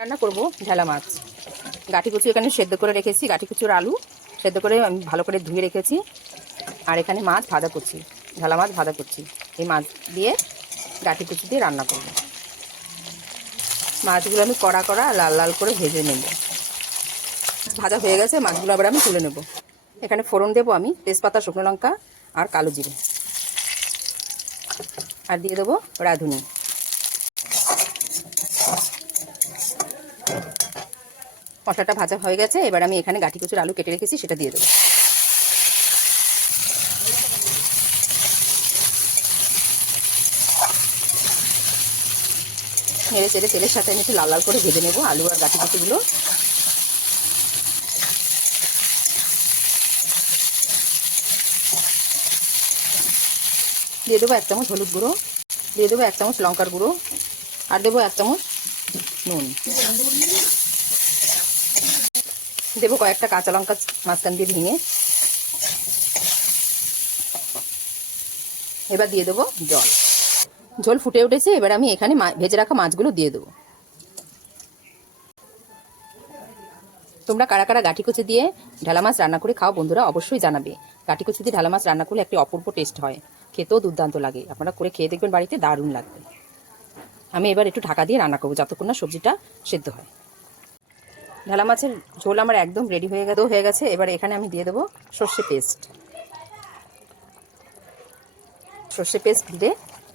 রান্না করব ঢেলা মাছ। গাঠি কচু এখানে সেদ্ধ করে রেখেছি, গাঠি কচুর আলু সেদ্ধ করে আমি ভালো করে ধুয়ে রেখেছি। আর এখানে মাছ ভাজা করছি, ঢেলা মাছ ভাজা করছি। এই মাছ দিয়ে গাঠি কচু দিয়ে রান্না করব। মাছগুলো আমি কড়া কড়া লাল লাল করে ভেজে নেব। ভাজা হয়ে গেছে, মাছগুলো আবার আমি তুলে নেব। এখানে ফোড়ন দেবো আমি তেজপাতা, শুকনো লঙ্কা আর কালো জিরে, আর দিয়ে দেবো রাঁধুনি। মশলাটা ভাজা হয়ে গেছে, এবার আমি এখানে গাঠি কচুর আলু কেটে রেখেছি সেটা দিয়ে দেবো। নেড়ে চেড়ে তেলের সাথে আমি একটু লাল লাল করে ভেজে নেবো আলু আর গাঠি কচুগুলো। দিয়ে দেবো 1 চামচ হলুদ গুঁড়ো, দিয়ে দেবো 1 চামচ লঙ্কার গুঁড়ো, আর দেবো 1 চামচ নুন। দেবো কয়েকটা কাঁচা লঙ্কা মাঝখান দিয়ে ভেঙে। এবার দিয়ে দেবো জল। ঝোল ফুটে উঠেছে, এবার আমি এখানে ভেজে রাখা মাছগুলো দিয়ে দেবো। তোমরা কারা কারা গাঠি কচু দিয়ে ঢালা মাছ রান্না করে খাও বন্ধুরা, অবশ্যই জানাবে। গাঠি কচু দিয়ে ঢালা মাছ রান্না করলে একটি অপূর্ব টেস্ট হয়, খেতেও দুর্দান্ত লাগে। আপনারা করে খেয়ে দেখবেন, বাড়িতে দারুণ লাগবে। আমি এবার একটু ঢাকা দিয়ে রান্না করবো যতক্ষণ না সবজিটা সেদ্ধ হয়। ঢালা মাছের ঝোল আমার একদম রেডি হয়ে গেছে। এবার এখানে আমি দিয়ে দেবো সর্ষে পেস্ট। সর্ষে পেস্ট দিলে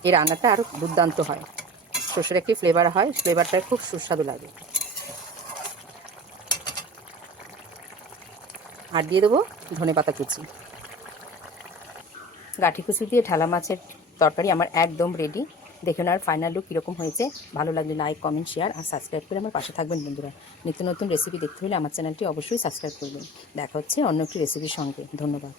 এই রান্নাটা আরও দুর্দান্ত হয়। সর্ষের একটি ফ্লেভার হয়, ফ্লেভারটা খুব সুস্বাদু লাগে। আর দিয়ে দেবো ধনেপাতা কুচি। গাঠি কুচি দিয়ে ঢালা মাছের তরকারি আমার একদম রেডি। দেখে নেওয়ার ফাইনাল লুক কীরকম হয়েছে। ভালো লাগলে লাইক, কমেন্ট, শেয়ার আর সাবস্ক্রাইব করে আমার পাশে থাকবেন বন্ধুরা। নিত্য নতুন রেসিপি দেখতে হলে আমার চ্যানেলটি অবশ্যই সাবস্ক্রাইব করবেন। দেখা হচ্ছে অন্য একটি রেসিপির সঙ্গে। ধন্যবাদ।